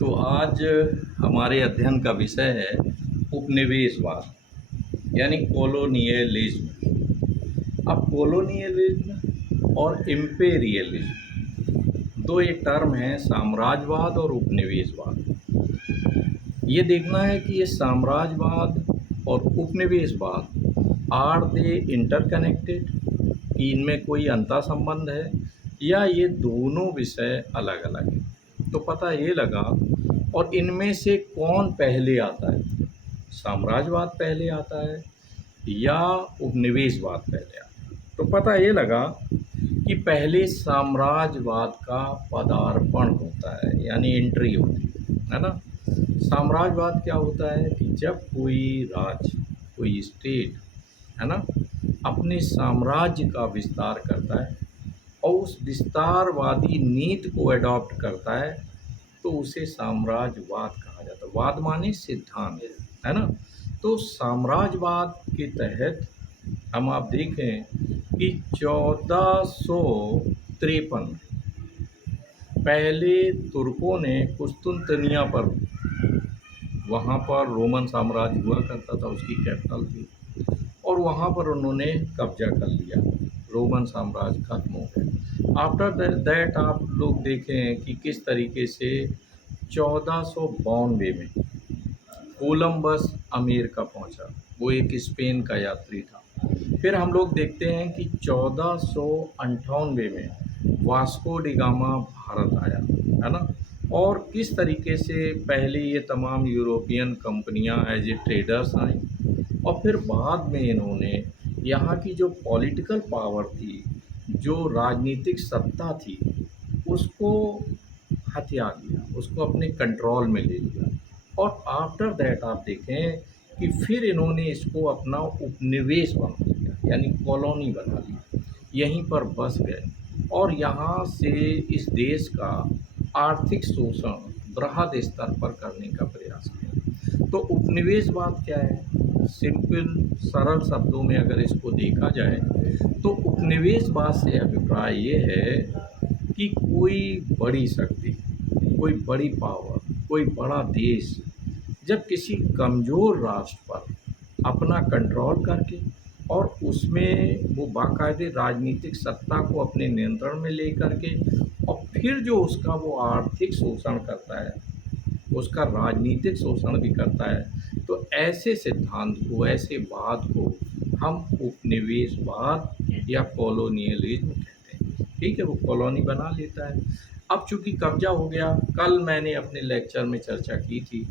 तो आज हमारे अध्ययन का विषय है उपनिवेशवाद यानी कॉलोनियलिज्म। अब कॉलोनियलिज्म और इम्पेरियलिज्म दो एक टर्म हैं, साम्राज्यवाद और उपनिवेशवाद। ये देखना है कि ये साम्राज्यवाद और उपनिवेशवाद आर दे इंटरकनेक्टेड, कि इनमें कोई अंतर संबंध है या ये दोनों विषय अलग अलग हैं। तो पता ये लगा, और इनमें से कौन पहले आता है, साम्राज्यवाद पहले आता है या उपनिवेशवाद पहले आता है। तो पता ये लगा कि पहले साम्राज्यवाद का पदार्पण होता है, यानी एंट्री होती है ना। साम्राज्यवाद क्या होता है कि जब कोई राज्य, कोई स्टेट है ना, अपने साम्राज्य का विस्तार करता है और उस विस्तारवादी नीति को अडॉप्ट करता है तो उसे साम्राज्यवाद कहा जाता है। वाद माने सिद्धांत, है ना। तो साम्राज्यवाद के तहत हम आप देखें कि 1453 पहले तुर्कों ने कुस्तुनतनिया पर, वहाँ पर रोमन साम्राज्य हुआ करता था, उसकी कैपिटल थी, और वहाँ पर उन्होंने कब्जा कर लिया, रोमन साम्राज्य खत्म हो गया। आफ्टर दैट आप लोग देखें कि किस तरीके से 1492 में कोलंबस अमेरिका पहुंचा, वो एक स्पेन का यात्री था। फिर हम लोग देखते हैं कि 1498 में वास्को डी गामा भारत आया, है ना। और किस तरीके से पहले ये तमाम यूरोपियन कंपनियां एज ए ट्रेडर्स आई, और फिर बाद में इन्होंने यहाँ की जो पॉलिटिकल पावर थी, जो राजनीतिक सत्ता थी, उसको हथिया लिया, उसको अपने कंट्रोल में ले लिया। और आफ्टर दैट आप देखें कि फिर इन्होंने इसको अपना उपनिवेश बना लिया, यानी कॉलोनी बना ली, यहीं पर बस गए और यहाँ से इस देश का आर्थिक शोषण बृहद स्तर पर करने का प्रयास किया। तो उपनिवेशवाद क्या है, सिंपल सरल शब्दों में अगर इसको देखा जाए तो उपनिवेशवाद से अभिप्राय ये है कि कोई बड़ी शक्ति, कोई बड़ी पावर, कोई बड़ा देश जब किसी कमज़ोर राष्ट्र पर अपना कंट्रोल करके और उसमें वो बाकायदे राजनीतिक सत्ता को अपने नियंत्रण में ले करके और फिर जो उसका वो आर्थिक शोषण करता है, उसका राजनीतिक शोषण भी करता है, तो ऐसे सिद्धांत को, ऐसे वाद को हम उपनिवेशवाद या कॉलोनियलिज्म कहते हैं। ठीक है, वो कॉलोनी बना लेता है। अब चूंकि कब्जा हो गया, कल मैंने अपने लेक्चर में चर्चा की थी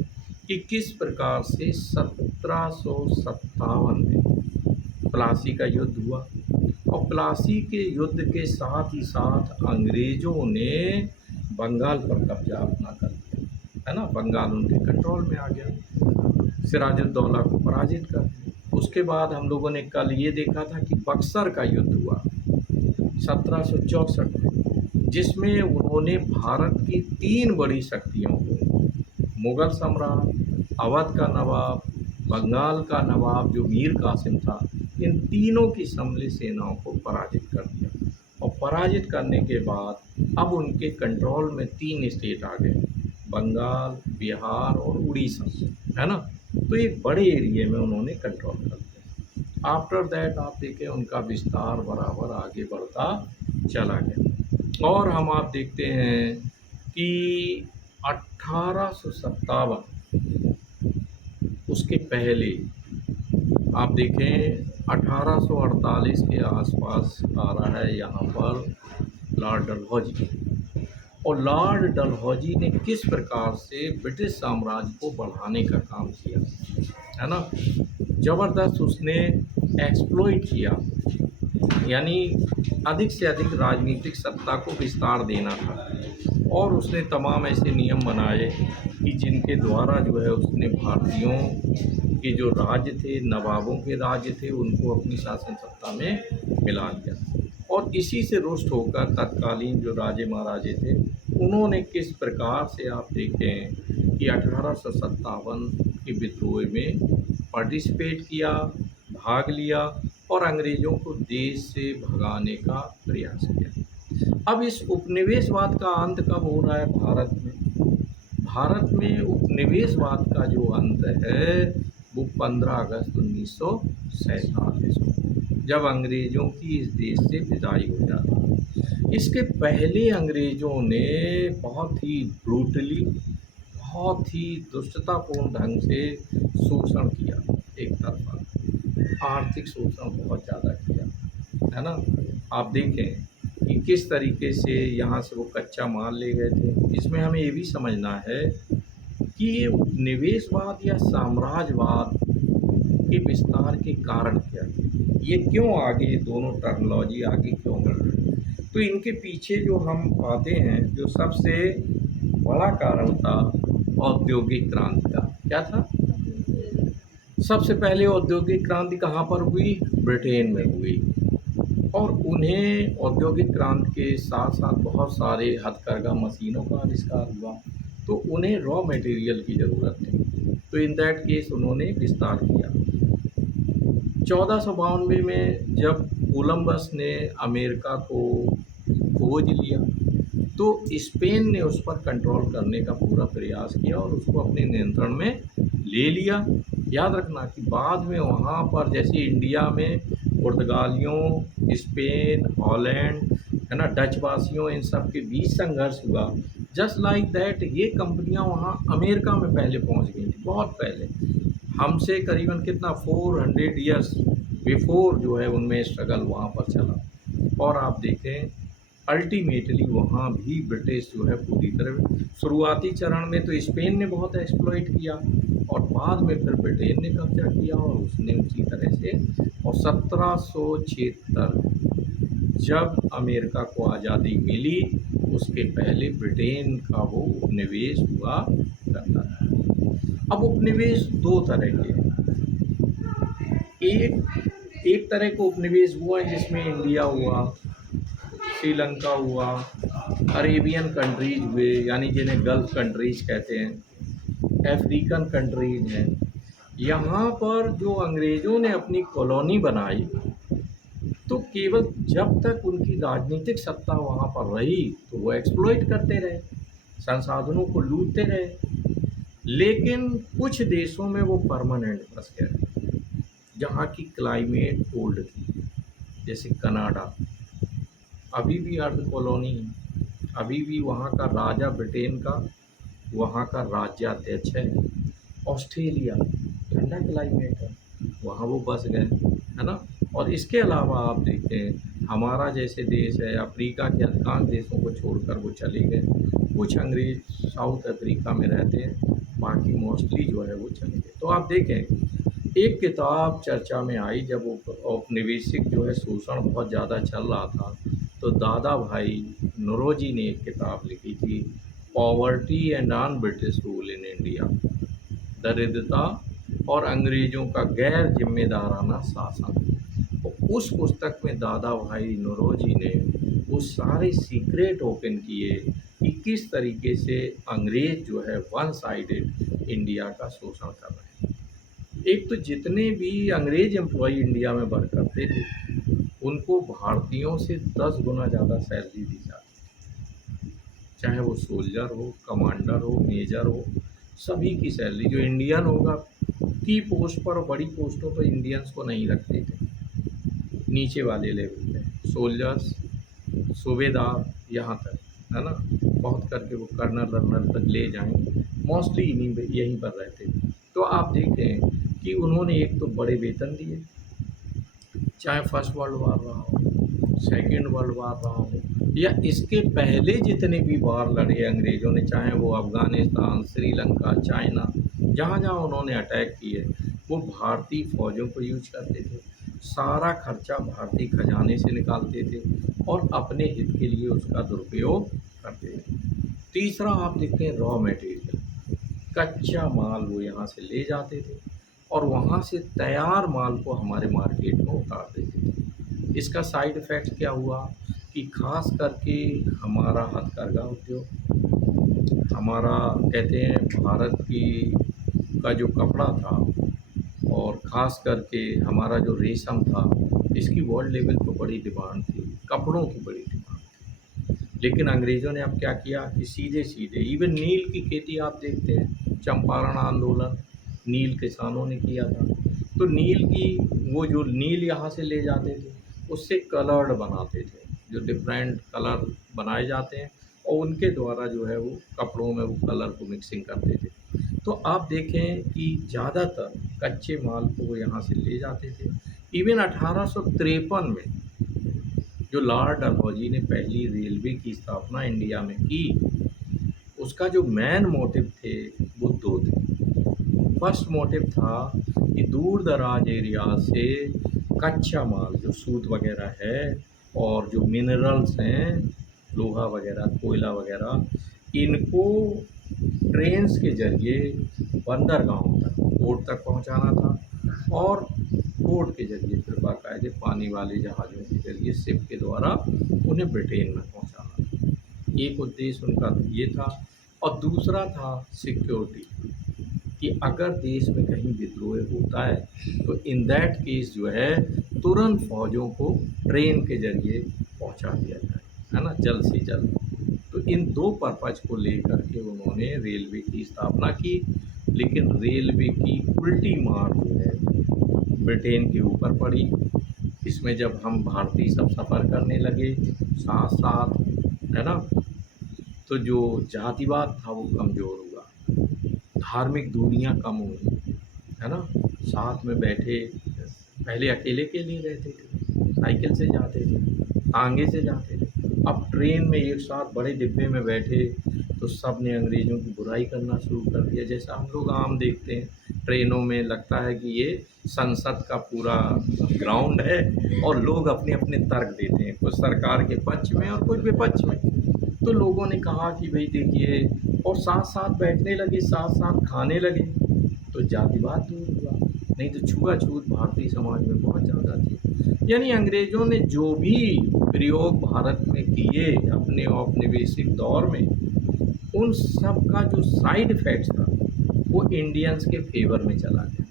कि किस प्रकार से 1757 में प्लासी का युद्ध हुआ, और प्लासी के युद्ध के साथ ही साथ अंग्रेज़ों ने बंगाल पर कब्जा अपना कर लिया, है ना। बंगाल उनके कंट्रोल में आ गया, सिराजुद्दौला को पराजित कर दिया। उसके बाद हम लोगों ने कल ये देखा था कि बक्सर का युद्ध हुआ 1764 में, जिसमें उन्होंने भारत की 3 बड़ी शक्तियों को, मुग़ल सम्राट, अवध का नवाब, बंगाल का नवाब जो मीर कासिम था, इन तीनों की सम्मिलित सेनाओं को पराजित कर दिया। और पराजित करने के बाद अब उनके कंट्रोल में 3 स्टेट आ गए, बंगाल, बिहार और उड़ीसा, है ना। तो एक बड़े एरिए में उन्होंने कंट्रोल कर लिया। आफ्टर दैट आप देखें उनका विस्तार बराबर आगे बढ़ता चला गया, और हम आप देखते हैं कि 1857 उसके पहले आप देखें 1848 के आसपास आ रहा है यहाँ पर लॉर्ड डलहौजी, और लॉर्ड डलहौजी ने किस प्रकार से ब्रिटिश साम्राज्य को बढ़ाने का काम किया, है ना। ज़बरदस्त उसने एक्सप्लॉइट किया, यानी अधिक से अधिक राजनीतिक सत्ता को विस्तार देना था, और उसने तमाम ऐसे नियम बनाए कि जिनके द्वारा जो है उसने भारतीयों के जो राज्य थे, नवाबों के राज्य थे, उनको अपनी शासन सत्ता में मिला दिया। और इसी से रुष्ट होकर तत्कालीन जो राजे महाराजे थे, उन्होंने किस प्रकार से आप देखें कि 1857 के विद्रोह में पार्टिसिपेट किया, भाग लिया और अंग्रेज़ों को देश से भगाने का प्रयास किया। अब इस उपनिवेशवाद का अंत कब हो रहा है भारत में? भारत में उपनिवेशवाद का जो अंत है वो 15 अगस्त 1947 को, जब अंग्रेज़ों की इस देश से विदाई हो जाती। इसके पहले अंग्रेज़ों ने बहुत ही ब्रूटली, बहुत ही दुष्टतापूर्ण ढंग से शोषण किया, एक तरफ़ा आर्थिक शोषण बहुत ज़्यादा किया, है ना? आप देखें कि किस तरीके से यहाँ से वो कच्चा माल ले गए थे। इसमें हमें ये भी समझना है कि ये उपनिवेशवाद या साम्राज्यवाद के विस्तार के कारण क्या थे? ये क्यों आगे दोनों टर्मिनोलॉजी आगे क्यों बढ़ रही है? तो इनके पीछे जो हम पाते हैं, जो सबसे बड़ा कारण था औद्योगिक क्रांति का। क्या था? सबसे पहले औद्योगिक क्रांति कहाँ पर हुई? ब्रिटेन में हुई। और उन्हें औद्योगिक क्रांति के साथ-साथ बहुत सारे हथकरघा मशीनों का आविष्कार हुआ, तो उन्हें रॉ मटेरियल की ज़रूरत थी। तो इन दैट केस उन्होंने विस्तार किया। 1492 में जब कोलंबस ने अमेरिका को खोज लिया, तो स्पेन ने उस पर कंट्रोल करने का पूरा प्रयास किया और उसको अपने नियंत्रण में ले लिया। याद रखना कि बाद में वहाँ पर जैसे इंडिया में पुर्तगालियों, स्पेन, हॉलैंड, है ना, डच वासियों, इन सब के बीच संघर्ष हुआ। जस्ट लाइक दैट ये कंपनियाँ वहाँ अमेरिका में पहले पहुँच गई थी, बहुत पहले। हमसे करीबन कितना 400 ईयर्स बिफोर जो है उनमें स्ट्रगल वहाँ पर चला। और आप देखें अल्टीमेटली वहाँ भी ब्रिटिश जो है पूरी तरह, शुरुआती चरण में तो स्पेन ने बहुत एक्सप्लॉइट किया और बाद में फिर ब्रिटेन ने कब्जा किया और उसने उसी तरह से। और 1776 जब अमेरिका को आज़ादी मिली, उसके पहले ब्रिटेन का वो उपनिवेश हुआ करता था। अब उपनिवेश दो तरह के हैं। एक तरह का उपनिवेश हुआ जिसमें इंडिया हुआ, श्रीलंका हुआ, अरेबियन कंट्रीज हुए, यानी जिन्हें गल्फ कंट्रीज कहते हैं, अफ्रीकन कंट्रीज हैं। यहाँ पर जो अंग्रेज़ों ने अपनी कॉलोनी बनाई, तो केवल जब तक उनकी राजनीतिक सत्ता वहाँ पर रही तो वो एक्सप्लॉइट करते रहे, संसाधनों को लूटते रहे। लेकिन कुछ देशों में वो परमानेंट बस गए, जहाँ की क्लाइमेट कोल्ड थी, जैसे कनाडा अभी भी अर्ध कॉलोनी है, अभी भी वहाँ का राजा ब्रिटेन का वहाँ का राज्याध्यक्ष है। ऑस्ट्रेलिया ठंडा क्लाइमेट है, वहाँ वो बस गए, है ना। और इसके अलावा आप देखें हमारा जैसे देश है, अफ्रीका के अधिकांश देशों को छोड़कर वो चले गए। कुछ अंग्रेज साउथ अफ्रीका में रहते हैं, बाकी मोस्टली जो है वो चले गए। तो आप देखें एक किताब चर्चा में आई जब औपनिवेशिक जो है शोषण बहुत ज़्यादा चल रहा था, तो दादा भाई नौरोजी ने एक किताब लिखी थी, poverty and non British rule in India, दरिद्रता और अंग्रेज़ों का गैर जिम्मेदाराना शासन। तो उस पुस्तक में दादा भाई नौरोजी ने वो सारे सीक्रेट ओपन किए कि किस तरीके से अंग्रेज़ जो है वन साइडेड इंडिया का शोषण कर रहे हैं। एक तो जितने भी अंग्रेज एम्प्लॉई इंडिया में वर्क करते थे, उनको भारतीयों से 10 गुना ज़्यादा सैलरी दी जाती, चाहे वो सोल्जर हो, कमांडर हो, मेजर हो, सभी की सैलरी। जो इंडियन होगा की पोस्ट पर और बड़ी पोस्टों पर इंडियंस को नहीं रखते थे, नीचे वाले लेवल पे सोल्जर्स, सूबेदार, यहाँ तक, है ना, बहुत करके वो कर्नल वर्नल तक ले जाएंगे, मोस्टली यहीं पर रहते थे। तो आप देखें कि उन्होंने एक तो बड़े वेतन दिए, चाहे फर्स्ट वर्ल्ड वार रहा हो, सेकेंड वर्ल्ड वार रहा हो, या इसके पहले जितने भी वार लड़े अंग्रेज़ों ने, चाहे वो अफ़गानिस्तान, श्रीलंका, चाइना, जहाँ जहाँ उन्होंने अटैक किए, वो भारतीय फ़ौजों को यूज करते थे। सारा खर्चा भारतीय खजाने से निकालते थे और अपने हित के लिए उसका दुरुपयोग करते थे। तीसरा आप देखें रॉ मटेरियल, कच्चा माल वो यहाँ से ले जाते थे और वहाँ से तैयार माल को हमारे मार्केट में उतार देते थे। इसका साइड इफ़ेक्ट क्या हुआ कि ख़ास करके हमारा हथकरघा उद्योग, हमारा कहते हैं भारत की का जो कपड़ा था और ख़ास करके हमारा जो रेशम था, इसकी वर्ल्ड लेवल पर बड़ी डिमांड थी, कपड़ों की बड़ी डिमांड थी। लेकिन अंग्रेज़ों ने अब क्या किया कि सीधे-सीधे इवन नील की खेती आप देखते हैं, चंपारण आंदोलन, नील किसानों ने किया था। तो नील की वो जो नील यहाँ से ले जाते थे, उससे कलर्ड बनाते थे, जो डिफरेंट कलर बनाए जाते हैं और उनके द्वारा जो है वो कपड़ों में वो कलर को मिक्सिंग करते थे। तो आप देखें कि ज़्यादातर कच्चे माल को वो यहाँ से ले जाते थे। इवन 1853 में जो लॉर्ड डलहौजी ने पहली रेलवे की स्थापना इंडिया में की, उसका जो मेन मोटिव थे वो 2 थे। फर्स्ट मोटिव था कि दूर-दराज एरिया से कच्चा माल जो सूत वगैरह है और जो मिनरल्स हैं, लोहा वगैरह, कोयला वगैरह, इनको ट्रेन्स के ज़रिए बंदरगाहों तक, पोर्ट तक पहुँचाना था और पोर्ट के ज़रिए फिर बाकायदे पानी वाले जहाज़ों के ज़रिए शिप के द्वारा उन्हें ब्रिटेन में पहुँचाना था। एक उद्देश्य उनका ये था और दूसरा था सिक्योरिटी कि अगर देश में कहीं विद्रोह होता है तो इन दैट केस जो है तुरंत फ़ौजों को ट्रेन के ज़रिए पहुँचा दिया जाए, है ना? जल्द से जल्द। तो इन 2 पर्पज़ को लेकर के उन्होंने रेलवे की स्थापना की, लेकिन रेलवे की उल्टी मार जो है ब्रिटेन के ऊपर पड़ी। इसमें जब हम भारतीय सब सफ़र करने लगे साथ-साथ, है ना? तो जो जातिवाद था वो कमज़ोर हुआ, धार्मिक दूरियां कम हुई, है ना? साथ में बैठे, पहले अकेले-अकेले रहते थे, साइकिल से जाते थे, टांगे से जाते थे। अब ट्रेन में एक साथ बड़े डिब्बे में बैठे तो सब ने अंग्रेज़ों की बुराई करना शुरू कर दिया। जैसा हम लोग आम देखते हैं, ट्रेनों में लगता है कि ये संसद का पूरा ग्राउंड है और लोग अपने-अपने तर्क देते हैं, कुछ सरकार के पक्ष में और कुछ विपक्ष में। तो लोगों ने कहा कि भई देखिए, और साथ-साथ बैठने लगे, साथ-साथ खाने लगे, तो जातिवाद दूर हुआ, नहीं तो छुआ-छूत भारतीय समाज में बहुत ज़्यादा थी। यानी अंग्रेज़ों ने जो भी प्रयोग भारत में किए अपने औपनिवेशिक दौर में, उन सब का जो साइड इफ़ेक्ट्स था, वो इंडियंस के फ़ेवर में चला गया।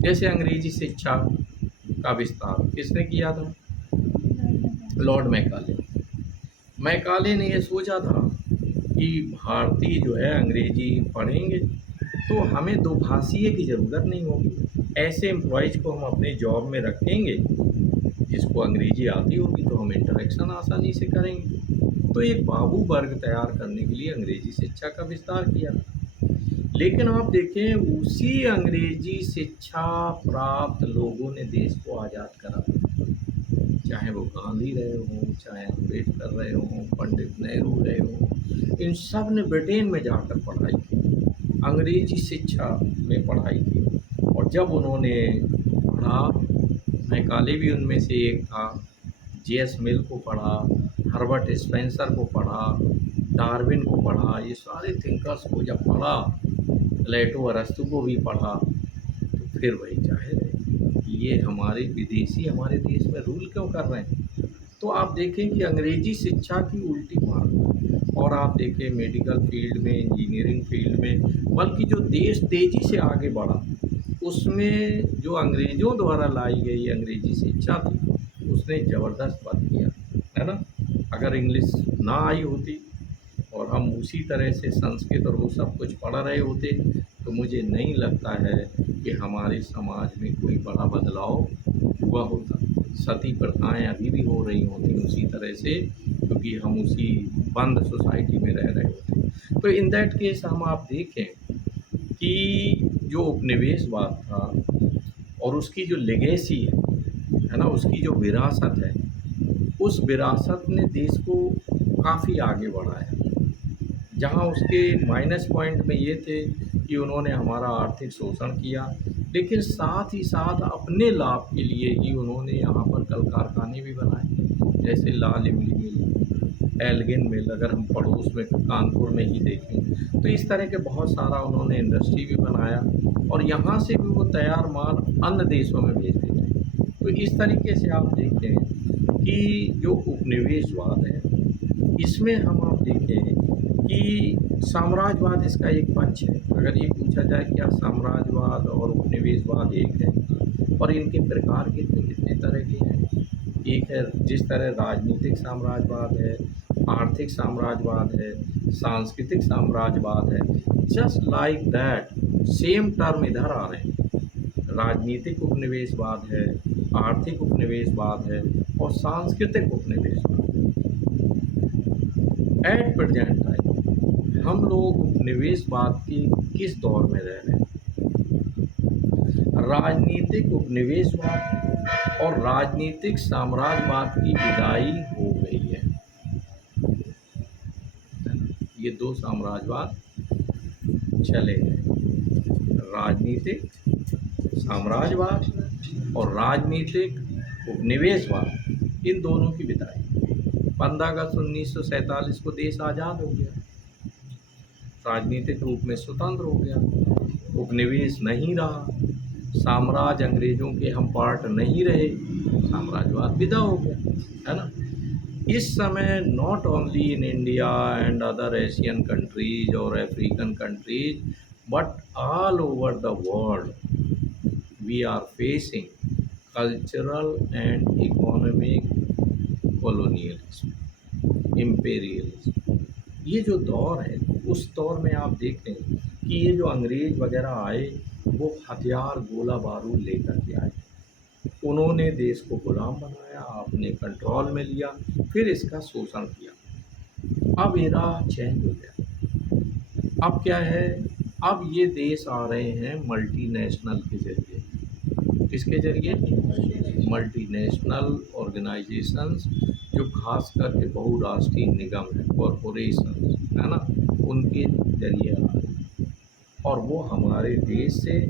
जैसे अंग्रेज़ी शिक्षा का विस्तार किसने किया था? Lord Macaulay. मैकाले ने ये सोचा था कि भारतीय जो है अंग्रेज़ी पढ़ेंगे तो हमें दोभाषीय की ज़रूरत नहीं होगी। ऐसे एम्प्लॉइज़ को हम अपने जॉब में रखेंगे, जिसको अंग्रेज़ी आती होगी तो हम इंटरेक्शन आसानी से करेंगे। तो एक बाबू वर्ग तैयार करने के लिए अंग्रेज़ी शिक्षा का विस्तार किया। लेकिन आप देखें उसी अंग्रेज़ी शिक्षा प्राप्त लोगों ने देश को आज़ाद करा। चाहे वो गांधी रहे हों, चाहे अम्बेडकर रहे हों, पंडित नेहरू रहे हों, इन सब ने ब्रिटेन में जाकर पढ़ाई की, अंग्रेज़ी शिक्षा में पढ़ाई की। और जब उन्होंने पढ़ा, मैकाले भी उनमें से एक था, जे.एस. मिल को पढ़ा, हर्बर्ट स्पेंसर को पढ़ा, डार्विन को पढ़ा, ये सारे थिंकर्स को जब पढ़ा, प्लेटो अरस्तू को भी पढ़ा, तो फिर वही जाहिर है कि ये हमारे विदेशी हमारे देश में रूल क्यों कर रहे हैं। तो आप देखें कि अंग्रेज़ी शिक्षा की उल्टी मार, और आप देखें मेडिकल फील्ड में, इंजीनियरिंग फील्ड में, बल्कि जो देश तेज़ी से आगे बढ़ा, उसमें जो अंग्रेज़ों द्वारा लाई गई अंग्रेज़ी शिक्षा थी, उसने ज़बरदस्त पद किया, है ना? अगर इंग्लिश ना आई होती और हम उसी तरह से संस्कृत और वो सब कुछ पढ़ रहे होते, तो मुझे नहीं लगता है कि हमारे समाज में कोई बड़ा बदलाव हुआ होता। सती प्रथाएँ अभी भी हो रही होती उसी तरह से, क्योंकि हम उसी बंद सोसाइटी में रह रहे होते। तो इन दैट केस हम आप देखें कि जो उपनिवेशवाद था और उसकी जो लेगेसी है ना? उसकी जो विरासत है, उस विरासत ने देश को काफ़ी आगे बढ़ाया। जहाँ उसके माइनस पॉइंट में ये थे कि उन्होंने हमारा आर्थिक शोषण किया, लेकिन साथ ही साथ अपने लाभ के लिए ही उन्होंने यहाँ पर कल कारखाने भी बनाए, जैसे लाल इमली मिल, एल्गिन मिल, अगर हम पड़ोस में कानपुर में ही देखें, तो इस तरह के बहुत सारा उन्होंने इंडस्ट्री भी बनाया और यहाँ से भी वो तैयार माल अन्य देशों में भेज देते हैं। तो इस तरीके से आप देखें कि जो उपनिवेशवाद है, इसमें हम आप देखें कि साम्राज्यवाद इसका एक पक्ष है। अगर ये पूछा जाए क्या साम्राज्यवाद और उपनिवेशवाद एक है, और इनके प्रकार कितने-कितने तरह के हैं। एक है जिस तरह राजनीतिक साम्राज्यवाद है, आर्थिक साम्राज्यवाद है, सांस्कृतिक साम्राज्यवाद है। Just like that same term इधर आ रहे हैं। राजनीतिक उपनिवेशवाद है, आर्थिक उपनिवेशवाद है और सांस्कृतिक उपनिवेशवाद। एट प्रेजेंट टाइम हम लोग उपनिवेशवाद के किस दौर में रह रहे हैं? राजनीतिक उपनिवेशवाद और राजनीतिक साम्राज्यवाद की विदाई हो गई है। ये दो साम्राज्यवाद चले गए, राजनीतिक साम्राज्यवाद और राजनीतिक उपनिवेशवाद, इन दोनों की विदाई। 15 अगस्त 1947 को देश आज़ाद हो गया, राजनीतिक रूप में स्वतंत्र हो गया, उपनिवेश नहीं रहा, साम्राज्य अंग्रेजों के हम पार्ट नहीं रहे, साम्राज्यवाद विदा हो गया, है ना। इस समय not only in India and other Asian countries और African countries but all over the world we are facing cultural and economic colonialism, imperialism. ये जो दौर है, उस दौर में आप देखते हैं कि ये जो अंग्रेज वगैरह आए वो हथियार गोला बारूद लेकर के आए, उन्होंने देश को गुलाम बनाया, अपने कंट्रोल में लिया, फिर इसका शोषण किया। अब एरा चेंज हो गया। अब क्या है, अब ये देश आ रहे हैं मल्टीनेशनल के जरिए। किसके जरिए? मल्टीनेशनल ऑर्गेनाइजेशंस, जो खास करके बहुराष्ट्रीय निगम है, कॉरपोरेशन, है ना, उनके जरिए आ रहे हैं। और वो हमारे देश से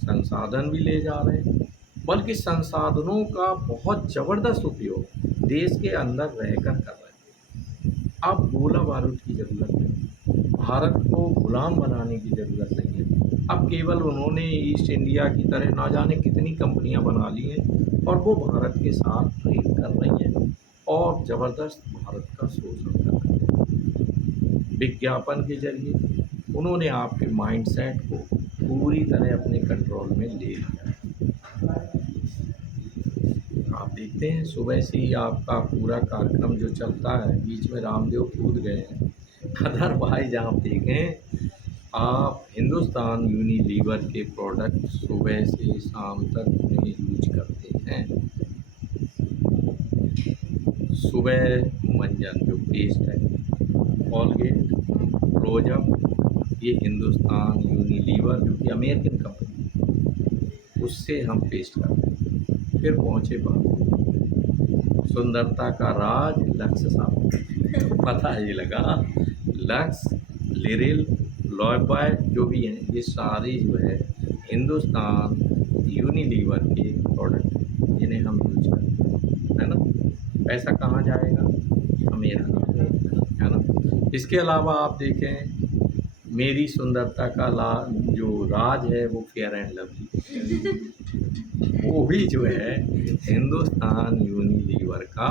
संसाधन भी ले जा रहे हैं, बल्कि संसाधनों का बहुत ज़बरदस्त उपयोग देश के अंदर रहकर कर रहे हैं। अब गोला बारूद की ज़रूरत नहीं, भारत को गुलाम बनाने की ज़रूरत नहीं है। अब केवल उन्होंने ईस्ट इंडिया की तरह ना जाने कितनी कंपनियां बना ली हैं और वो भारत के साथ ट्रेड कर रही हैं और ज़बरदस्त भारत का शोषण कर रही हैं। विज्ञापन के जरिए उन्होंने आपके माइंडसेट को पूरी तरह अपने कंट्रोल में ले लिया। आप देखते हैं सुबह से ही आपका पूरा कार्यक्रम जो चलता है, बीच में रामदेव कूद गए हैं। अदरवाइज आप देखें, आप हिंदुस्तान यूनिलीवर के प्रोडक्ट सुबह से शाम तक में यूज करते हैं। सुबह मंजन जो पेस्ट है, कॉलगेट, क्लोजअप, ये हिंदुस्तान यूनिलीवर जो कि अमेरिकन कंपनी, उससे हम पेस्ट करते हैं। फिर पहुँचे बात, सुंदरता का राज लक्स साबुन। पता ही लगा, लक्स, लिरिल, लॉयबॉय जो भी हैं, ये सारे जो है हिंदुस्तान यूनिलीवर के प्रोडक्ट हैं, जिन्हें हम यूज करते हैं, है ना। पैसा कहाँ जाएगा? अमेरिका, है ना। इसके अलावा आप देखें, मेरी सुंदरता का जो राज है वो फेयर एंड लवली, वो भी जो है हिंदुस्तान यूनिलीवर का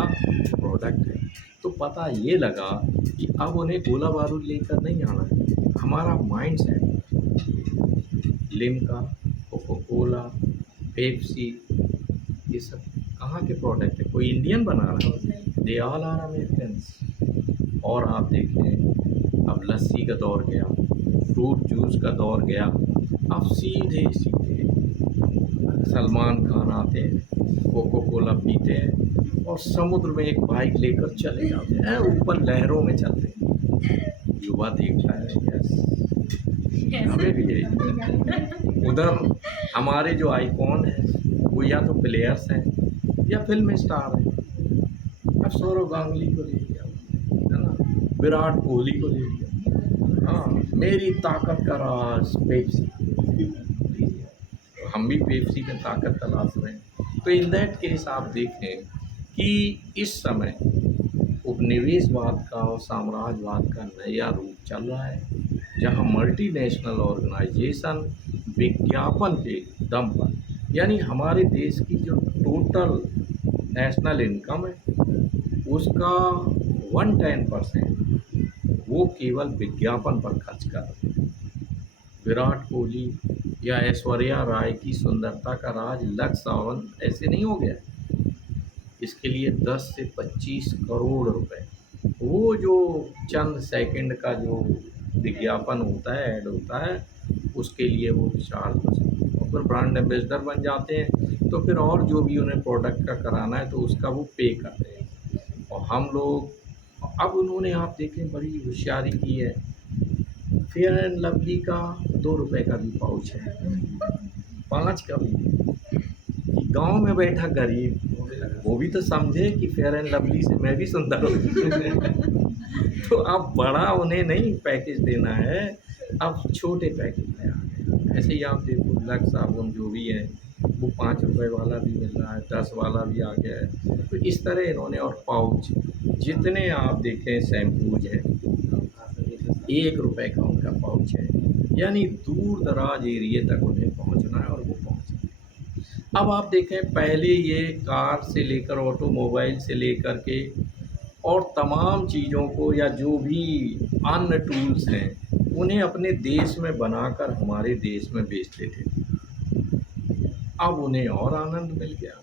प्रोडक्ट है। तो पता ये लगा कि अब उन्हें गोला बारूद लेकर नहीं आना है, हमारा mind set, Limca, Coca Cola, Pepsi, ये सब कहाँ के प्रोडक्ट है? कोई इंडियन बना रहा है? They all are American. और आप देखें, अब लस्सी का दौर गया, फ्रूट जूस का दौर गया, अब सीधे सीधे सलमान खान आते हैं, कोको कोला पीते हैं और समुद्र में एक बाइक लेकर चले जाते हैं, ऊपर लहरों में चलते हैं। युवा देखता है, यस, हमें भी यही। उधर हमारे जो आइकॉन हैं वो या तो प्लेयर्स हैं या फिल्म स्टार हैं। अब सौरव गांगुली को ले लिया, है ना, विराट कोहली को ले लिया, हाँ, मेरी ताकत का राज पेप्सी, हम भी पेप्सी में ताकत तलाश रहे हैं। तो इन दैट केस आप देखें कि इस समय उपनिवेशवाद का और साम्राज्यवाद का नया रूप चल रहा है, जहां मल्टीनेशनल ऑर्गेनाइजेशन विज्ञापन के दम पर, यानी हमारे देश की जो टोटल नेशनल इनकम है उसका 110% वो केवल विज्ञापन पर खर्च कर रहे हैं। विराट कोहली या ऐश्वर्या राय की सुंदरता का राज लक्स सावन ऐसे नहीं हो गया। इसके लिए 10 से 25 करोड़ रुपए वो जो चंद सेकंड का जो विज्ञापन होता है, ऐड होता है, उसके लिए वो चार्ज और फिर ब्रांड एम्बेसडर बन जाते हैं, तो फिर और जो भी उन्हें प्रोडक्ट का कराना है तो उसका वो पे करते हैं। और हम लोग अब उन्होंने आप देखें बड़ी होशियारी की है, फेयर एंड लवली का 2 रुपए का भी पाउच है, 5 का भी है, कि गाँव में बैठा गरीब वो भी तो समझे कि फेयर एंड लवली से मैं भी सुंदर हूँ। तो अब बड़ा उन्हें नहीं पैकेज देना है, अब छोटे पैकेज में आ गए। ऐसे ही आप देखो लक्स साबुन जो भी है, वो 5 रुपए वाला भी मिल रहा है, 10 वाला भी आ गया है। तो इस तरह इन्होंने और पाउच जितने आप देखें शैम्पूज हैं, 1 रुपए का उनका पाउच है। यानी दूर-दराज एरिये तक उन्हें पहुँचना है और वो पहुँच रहे हैं। अब आप देखें पहले ये कार से लेकर ऑटोमोबाइल से लेकर के और तमाम चीज़ों को या जो भी अन्य टूल्स हैं, उन्हें अपने देश में बनाकर हमारे देश में बेचते थे। अब उन्हें और आनंद मिल गया।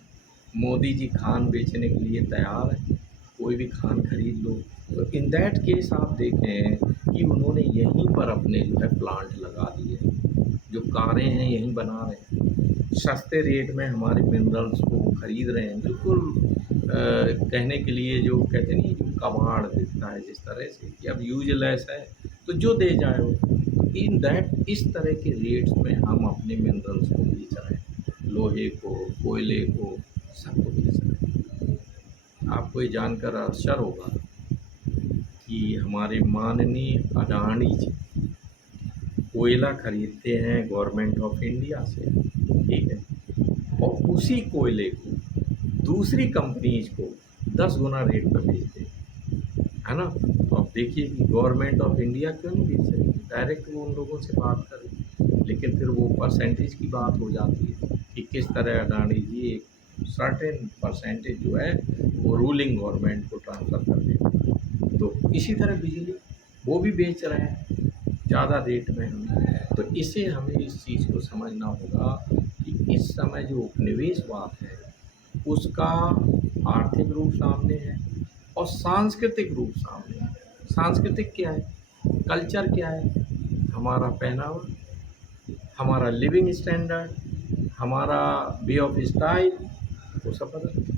मोदी जी खान बेचने के लिए तैयार हैं, कोई भी खान खरीद लो। तो इन दैट केस आप देखें कि उन्होंने यहीं पर अपने जो है प्लांट लगा दिए, जो कारें हैं यहीं बना रहे हैं, सस्ते रेट में हमारे मिनरल्स को खरीद रहे हैं। बिल्कुल कहने के लिए जो कहते नहीं जो कबाड़ दिखता है जिस तरह से कि अब यूजलेस है तो जो दे जाए वो, इन दैट इस तरह के रेट्स में हम अपने मिनरल्स को बेच रहे हैं, लोहे को, कोयले को, सबको बेच रहे हैं। आपको ये जानकर आश्चर्य होगा कि हमारे माननीय अडानी जी कोयला खरीदते हैं गवर्नमेंट ऑफ इंडिया से, ठीक है, और उसी कोयले को दूसरी कंपनीज को 10 गुना रेट पर बेचते हैं, है ना? तो अब देखिए कि गवर्नमेंट ऑफ इंडिया क्यों नहीं बेच रही, डायरेक्ट वो उन लोगों से बात करें। लेकिन फिर वो परसेंटेज की बात हो जाती है कि किस तरह अडानी जी एक सर्टेन परसेंटेज जो है वो रूलिंग गवर्नमेंट को ट्रांसफ़र कर देते। तो इसी तरह बिजली वो भी बेच रहे हैं ज़्यादा रेट में हमें। तो इसे हमें इस चीज़ को समझना होगा कि इस समय जो उपनिवेशवाद है उसका आर्थिक रूप सामने है और सांस्कृतिक रूप सामने है। सांस्कृतिक क्या है? कल्चर क्या है? हमारा पहनावा, हमारा लिविंग स्टैंडर्ड, हमारा वे ऑफ स्टाइल, वो सब बदल गया।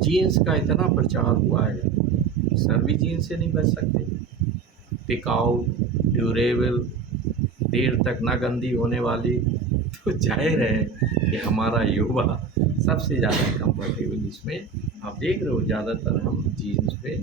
जीन्स का इतना प्रचार हुआ है कि सर भी जीन्स से नहीं बच सकते। टिकाऊ, ड्यूरेबल, देर तक ना गंदी होने वाली। तो जाहिर है कि हमारा युवा सबसे ज़्यादा कंफर्टेबल इसमें आप देख रहे हो, ज़्यादातर हम जीन्स पे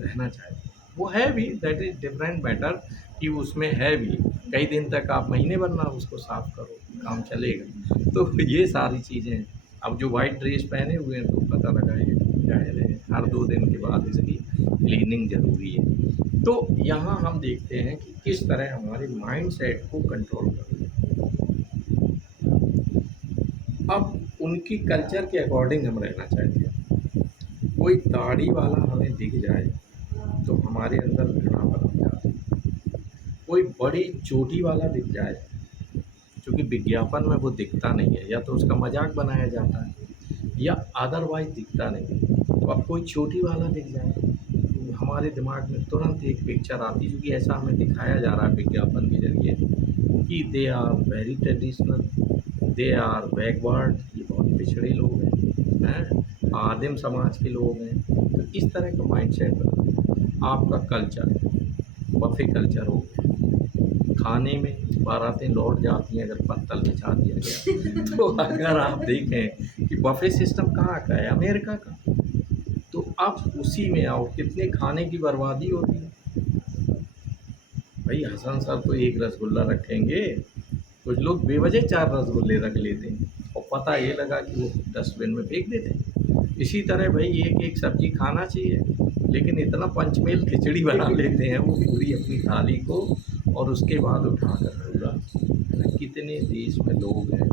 रहना चाहते हैं। वो है भी, दैट इज़ डिफरेंट मैटर कि उसमें है भी, कई दिन तक आप महीने भर ना उसको साफ़ करो, काम चलेगा। तो ये सारी चीज़ें हैं। अब जो वाइट ड्रेस पहने हुए हैं तो पता लगाइए, जाहिर है हर 2 दिन के बाद इसकी क्लीनिंग ज़रूरी है। तो यहाँ हम देखते हैं कि किस तरह हमारे माइंडसेट को कंट्रोल करना है। अब उनकी कल्चर के अकॉर्डिंग हम रहना चाहते हैं। कोई दाढ़ी वाला हमें दिख जाए तो हमारे अंदर घृणापन हो जाता है। कोई बड़ी चोटी वाला दिख जाए, चूँकि विज्ञापन में वो दिखता नहीं है, या तो उसका मजाक बनाया जाता है या अदरवाइज दिखता नहीं है। तो अब कोई चोटी वाला दिख जाए तो हमारे दिमाग में तुरंत एक पिक्चर आती है, क्योंकि ऐसा हमें दिखाया जा रहा है विज्ञापन के जरिए कि they are very traditional, they are backward, ये बहुत पिछड़े लोग हैं, आदिम समाज के लोग हैं। तो इस तरह का माइंडसेट बना। आपका कल्चर बफे कल्चर हो गया, खाने में बारातें लौट जाती हैं अगर पत्तल बिछा दिया गया। तो अगर आप देखें कि बफे सिस्टम कहाँ का है, अमेरिका का, तो अब उसी में आओ, कितने खाने की बर्बादी होती है। भाई हसन सर तो एक रसगुल्ला रखेंगे, कुछ लोग बेवजह 4 रसगुल्ले रख लेते हैं और पता ये लगा कि वो डस्टबिन में फेंक देते हैं। इसी तरह भाई एक एक सब्ज़ी खाना चाहिए, लेकिन इतना पंचमेल खिचड़ी बना लेते हैं वो पूरी अपनी थाली को, और उसके बाद उठाकर पूरा। कितने देश में लोग हैं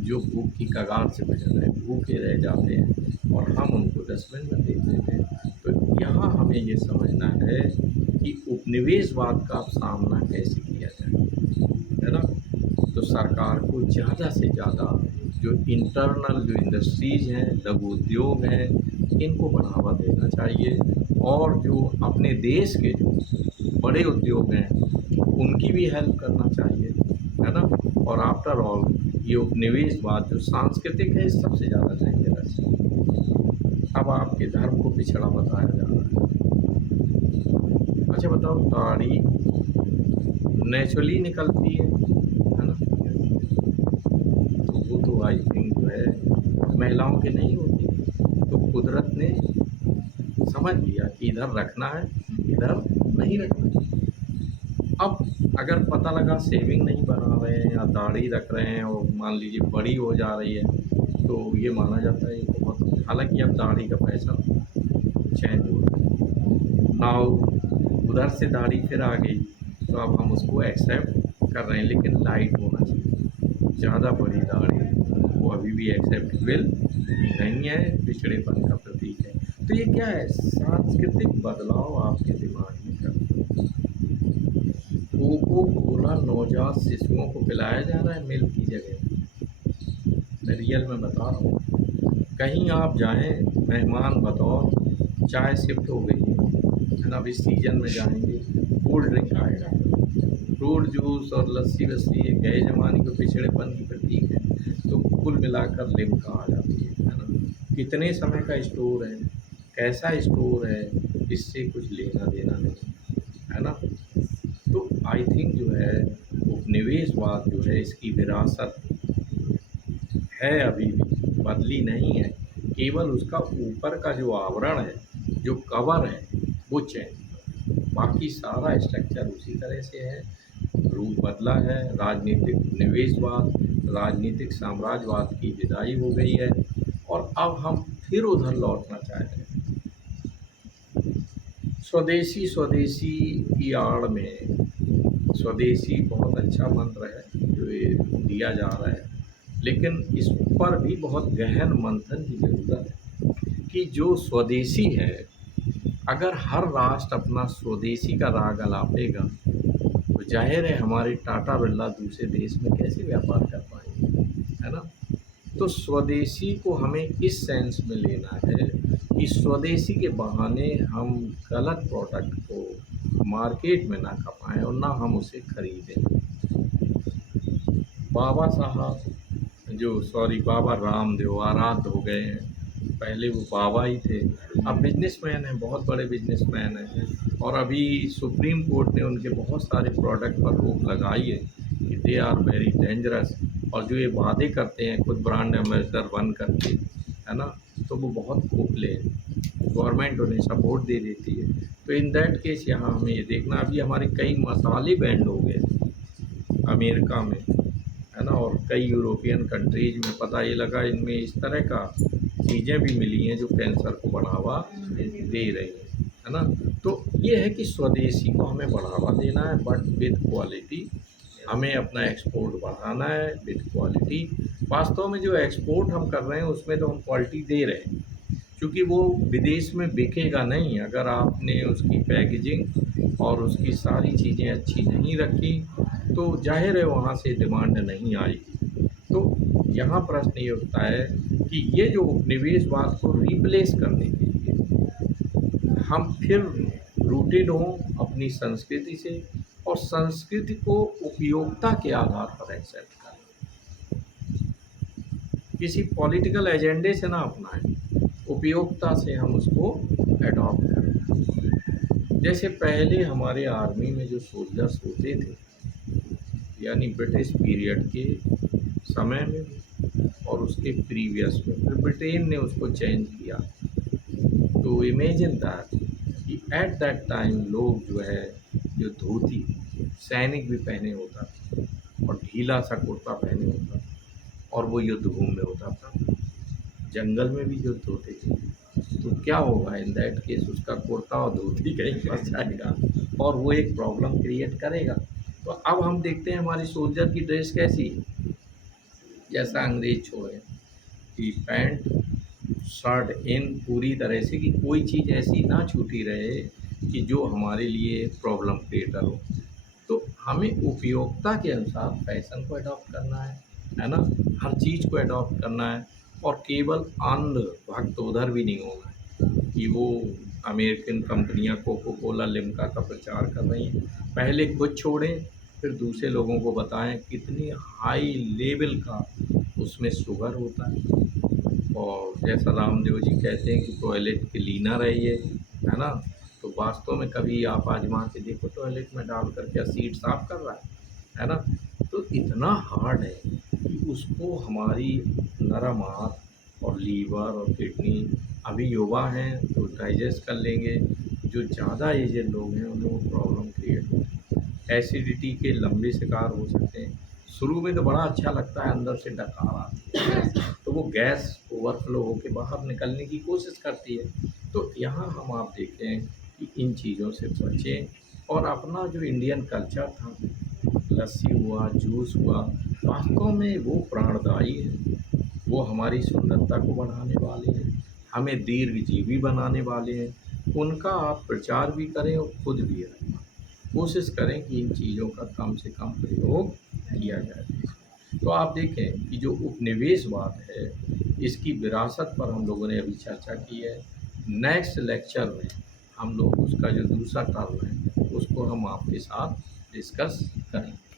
जो भूख की कगार से गुजर रहे हैं, भूखे रह जाते हैं और हम उनको डस्टबिन में फेंक देते हैं। तो यहाँ हमें ये समझना है कि उपनिवेशवाद का सामना कैसे किया जाए, है ना? तो सरकार को ज़्यादा से ज़्यादा जो इंटरनल जो इंडस्ट्रीज़ हैं, लघु उद्योग हैं, इनको बढ़ावा देना चाहिए और जो अपने देश के जो बड़े उद्योग हैं उनकी भी हेल्प करना चाहिए, है ना। और आफ्टर ऑल ये उपनिवेशवाद जो सांस्कृतिक है सबसे ज़्यादा डेंजरस है। अब आपके धर्म को पिछड़ा बताया जा रहा है। अच्छा बताओ, दाढ़ी नेचुरली निकलती है ना। तो वो तो आई थिंक जो है महिलाओं के नहीं होती, तो कुदरत ने समझ लिया कि इधर रखना है, इधर नहीं रखना। अब अगर पता लगा शेविंग नहीं बना रहे हैं या दाढ़ी रख रहे हैं और मान लीजिए बड़ी हो जा रही है, तो ये माना जाता है ये बहुत, हालांकि अब दाढ़ी का फैशन चेंज हो रहा है नाउ, उधर से दाढ़ी फिर आ गई, तो अब हम उसको एक्सेप्ट कर रहे हैं, लेकिन लाइट होना चाहिए। ज़्यादा बड़ी दाढ़ी वो अभी भी एक्सेप्टेबल नहीं है, पिछड़ेपन का प्रतीक है। तो ये क्या है, सांस्कृतिक बदलाव आपके दिमाग में कर, कोको कोला नवजात शिशुओं को पिलाया जा रहा है मिल्क की जगह। मैं रियल में बता रहा हूँ, कहीं आप जाएं मेहमान बतौर, चाय शिफ्ट हो गई है ना, अभी सीजन में जाएंगे कोल्ड ड्रिंक आएगा, फ्रूट जूस और लस्सी वस्सी ये गए ज़माने के पिछड़ेपन की प्रतीक है। तो कुल मिलाकर लिम्का आ जाती है ना। कितने समय का स्टोर है, कैसा स्टोर है, इससे कुछ लेना देना नहीं, है ना। तो आई थिंक जो है उपनिवेशवाद जो है इसकी विरासत है, अभी भी बदली नहीं है, केवल उसका ऊपर का जो आवरण है, जो कवर है, वो चेंज, बाकी सारा स्ट्रक्चर उसी तरह से है। रूप बदला है, राजनीतिक निवेशवाद, राजनीतिक साम्राज्यवाद की विदाई हो गई है और अब हम फिर उधर लौटना चाहते हैं। स्वदेशी स्वदेशी की आड़ में, स्वदेशी बहुत अच्छा मंत्र है जो ये दिया जा रहा है, लेकिन इस पर भी बहुत गहन मंथन की ज़रूरत है कि जो स्वदेशी है, अगर हर राष्ट्र अपना स्वदेशी का राग अलापेगा तो जाहिर है हमारे टाटा बिरला दूसरे देश में कैसे व्यापार कर पाएंगे, है ना। तो स्वदेशी को हमें इस सेंस में लेना है कि स्वदेशी के बहाने हम गलत प्रोडक्ट को मार्केट में ना खपाएं और ना हम उसे खरीदें। बाबा साहब जो बाबा रामदेव आराध्य हो गए हैं, पहले वो बाबा ही थे, अब बिजनेसमैन हैं, बहुत बड़े बिजनेसमैन हैं। और अभी सुप्रीम कोर्ट ने उनके बहुत सारे प्रोडक्ट पर रोक लगाई है कि दे आर वेरी डेंजरस, और जो ये वादे करते हैं खुद ब्रांड एम्बेसडर बन करके, है ना, तो वो बहुत खोखले हैं, गवर्नमेंट उन्हें सपोर्ट दे देती है। तो इन दैट केस यहाँ हमें ये देखना, अभी हमारे कई मसाले बैंड हो गए अमेरिका में, है ना, और कई यूरोपियन कंट्रीज में पता ये लगा इनमें इस तरह का चीज़ें भी मिली हैं जो कैंसर को बढ़ावा दे रही हैं, है ना। तो ये है कि स्वदेशी को हमें बढ़ावा देना है, बट विद क्वालिटी, हमें अपना एक्सपोर्ट बढ़ाना है विद क्वालिटी। वास्तव में जो एक्सपोर्ट हम कर रहे हैं उसमें तो हम क्वालिटी दे रहे हैं, क्योंकि वो विदेश में बिकेगा नहीं अगर आपने उसकी पैकेजिंग और उसकी सारी चीज़ें अच्छी नहीं रखी, तो जाहिर है वहाँ से डिमांड नहीं आएगी। तो यहाँ प्रश्न ये उठता है कि ये जो उपनिवेशवाद को रिप्लेस करने के लिए हम फिर रूटेड हों अपनी संस्कृति से, और संस्कृति को उपयोगिता के आधार पर एक्सेप्ट करें, किसी पॉलिटिकल एजेंडे से ना अपनाएं, उपयोगिता से हम उसको एडॉप्ट करें। जैसे पहले हमारे आर्मी में जो सोल्जर्स होते थे, यानी ब्रिटिश पीरियड के समय में और उसके प्रीवियस में, फिर ब्रिटेन ने उसको चेंज किया। तो इमेजिन दैट कि एट दैट टाइम लोग जो है जो धोती सैनिक भी पहने होता था और ढीला सा कुर्ता पहने होता था, और वो युद्ध भूमि में होता था, जंगल में भी युद्ध होते थे। तो क्या होगा इन दैट केस, उसका कुर्ता और धोती कहीं फंस जाएगा और वो एक प्रॉब्लम क्रिएट करेगा। तो अब हम देखते हैं हमारी सोल्जर की ड्रेस कैसी है, जैसा अंग्रेज छोड़े कि पैंट शर्ट इन पूरी तरह से, कि कोई चीज़ ऐसी ना छूटी रहे कि जो हमारे लिए प्रॉब्लम क्रिएटर हो। तो हमें उपयोगिता के अनुसार फैशन को अडॉप्ट करना है ना, हर चीज़ को अडॉप्ट करना है, और केवल अंध भक्त उधर भी नहीं होना है। कि वो अमेरिकन कंपनियां कोको कोला लिम्का का प्रचार कर रही हैं। पहले खुद छोड़ें, फिर दूसरे लोगों को बताएं कितनी हाई लेवल का उसमें शुगर होता है। और जैसा रामदेव जी कहते हैं कि टॉयलेट क्लीनर है ये, है ना? तो वास्तव में कभी आप आजमा के देखो, टॉयलेट में डाल कर क्या सीट साफ कर रहा है ना? तो इतना हार्ड है कि उसको हमारी नरम आंत और लीवर और किडनी, अभी युवा हैं तो डाइजेस्ट कर लेंगे, जो ज़्यादा एजेड लोग हैं उन्हें वो प्रॉब्लम क्रिएट होती है। एसिडिटी के लंबे शिकार हो सकते हैं। शुरू में तो बड़ा अच्छा लगता है, अंदर से डकार आती है, तो वो गैस ओवरफ्लो होके बाहर निकलने की कोशिश करती है। तो यहाँ हम आप देखें कि इन चीज़ों से बचें, और अपना जो इंडियन कल्चर था, लस्सी हुआ, जूस हुआ, वास्तव में वो प्राणदायी है। वो हमारी सुंदरता को बढ़ाने वाले हैं, हमें दीर्घजीवी बनाने वाले हैं। उनका आप प्रचार भी करें और खुद भी रखें। कोशिश करें कि इन चीज़ों का कम से कम प्रयोग किया जाए। तो आप देखें कि जो उपनिवेशवाद है, इसकी विरासत पर हम लोगों ने अभी चर्चा की है। नेक्स्ट लेक्चर में हम लोग उसका जो दूसरा टर्म है, उसको हम आपके साथ डिस्कस करेंगे।